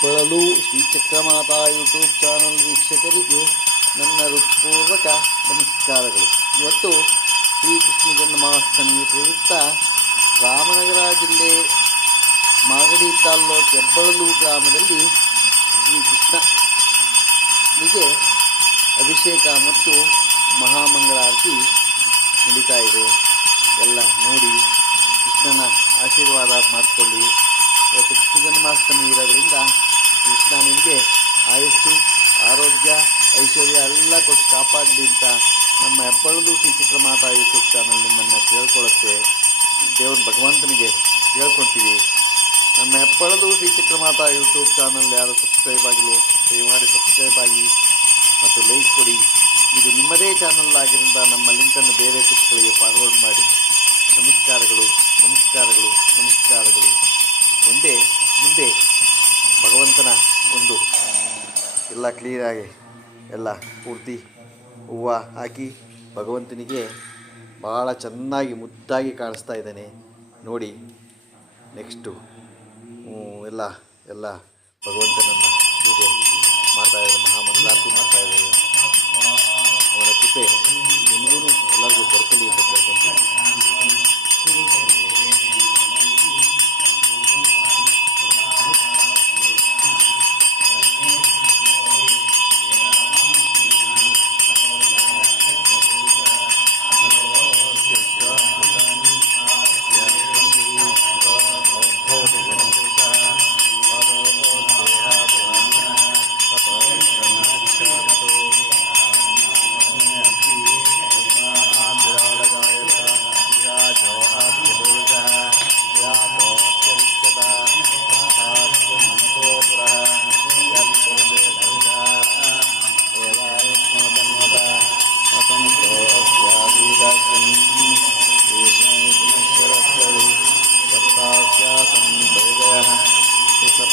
ಹೆಬ್ಬಳಲು ಶ್ರೀಚಕ್ರಮಾತಾ YouTube channel ವೀಕ್ಷಕರಿಗೆ ನನ್ನ ಹೃತ್ಪೂರ್ವಕ ನಮಸ್ಕಾರಗಳು. ಇವತ್ತು ಶ್ರೀಕೃಷ್ಣ ಜನ್ಮಾಷ್ಟಮಿ ಪ್ರಯುಕ್ತ ರಾಮನಗರ ಜಿಲ್ಲೆ ಮಾಗಡಿ ತಾಲ್ಲೂಕು ಹೆಬ್ಬಳಲು ಗ್ರಾಮದಲ್ಲಿ ಶ್ರೀಕೃಷ್ಣನಿಗೆ ಅಭಿಷೇಕ ಮತ್ತು ಮಹಾಮಂಗಳಾರತಿ ನಡೀತಾ ಇದೆ. ಎಲ್ಲ ನೋಡಿ ಕೃಷ್ಣನ ಆಶೀರ್ವಾದ ಮಾಡಿಕೊಳ್ಳಿ. ಇವತ್ತು ಕೃಷ್ಣ ಜನ್ಮಾಷ್ಟಮಿ ಇರೋದ್ರಿಂದ ಆರೋಗ್ಯ, ಐಶ್ವರ್ಯ ಎಲ್ಲ ಕೊಟ್ಟು ಕಾಪಾಡಲಿ ಅಂತ ನಮ್ಮ ಹೆಬ್ಬಳದು ಶ್ರೀಚಿತ್ರ ಮಾತಾ ಯೂಟ್ಯೂಬ್ ಚಾನಲ್ ನಿಮ್ಮನ್ನು ಕೇಳ್ಕೊಳ್ಳುತ್ತೆ ದೇವ್ರ ಭಗವಂತನಿಗೆ ಕೇಳ್ಕೊಳ್ತೀವಿ ನಮ್ಮ ಹೆಬ್ಬಳದು ಶ್ರೀಚಿತ್ರ ಮಾತಾ ಯೂಟ್ಯೂಬ್ ಚಾನಲ್ ಯಾರು ಸಬ್ಸ್ಕ್ರೈಬ್ ಆಗಿಲ್ವೋ ದಯಮಾಡಿ ಸಬ್ಸ್ಕ್ರೈಬ್ ಆಗಿ ಮತ್ತು ಲೈಕ್ ಕೊಡಿ. ಇದು ನಿಮ್ಮದೇ ಚಾನಲ್ ಆಗಿದ್ದರಿಂದ ನಮ್ಮ ಲಿಂಕನ್ನು ಬೇರೆ ಚಿತ್ರಗಳಿಗೆ ಫಾರ್ವರ್ಡ್ ಮಾಡಿ. ನಮಸ್ಕಾರಗಳು. ನಮಸ್ಕಾರಗಳು ಎಲ್ಲ ಕ್ಲೀನಾಗಿ ಎಲ್ಲ ಪೂರ್ತಿ ಹೂವು ಹಾಕಿ ಭಗವಂತನಿಗೆ ಭಾಳ ಚೆನ್ನಾಗಿ ಮುದ್ದಾಗಿ ಕಾಣಿಸ್ತಾ ಇದ್ದಾನೆ. ನೋಡಿ ನೆಕ್ಸ್ಟು ಎಲ್ಲ ಎಲ್ಲ ಭಗವಂತನನ್ನು